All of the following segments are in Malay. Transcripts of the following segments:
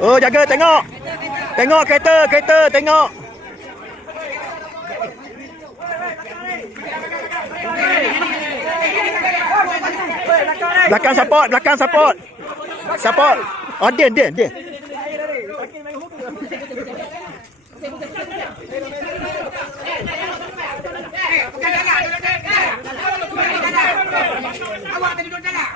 Oh, jaga, tengok. Tengok kereta, tengok. Belakang support. Support. Oh, dia. Awak tadi duduk jalan.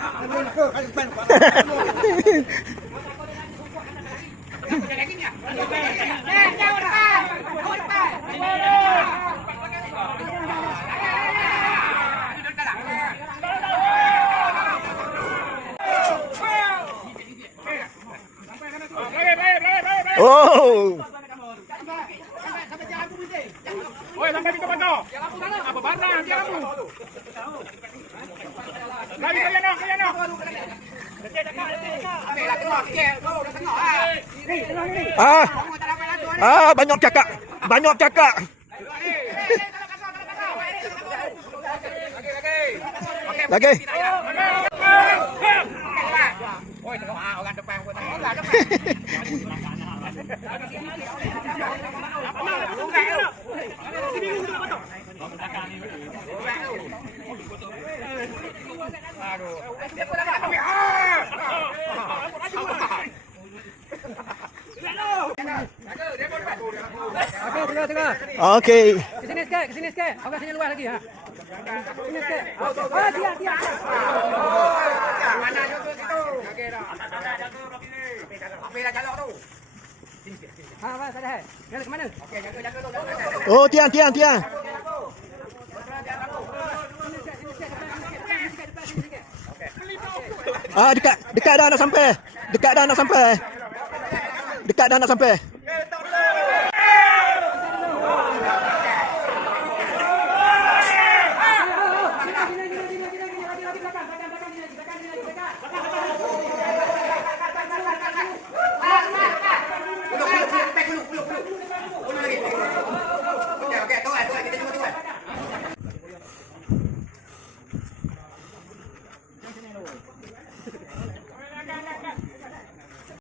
Oh. Oi, sampai pintu pagar. Apa barang dia kamu? Lagi kalian nak. Ambillah keluar sikit. Oh, dah tengok ah. Ni, tengok ni. Kamu tak dapat lalu ni. Banyak cakap. Lagi. Oi, tengok ah orang depan pun tengok. Okey. Ke sini sikit. Awak sini luar lagi ha. Sini sikit. Tiap. Mana tu situ? Okey dah. Ambillah jalur tu. Abang ada hai. Jalan ke mana? Okey, jaga tu. Oh, tiang. Dekat dah nak sampai. Dekat dah nak sampai.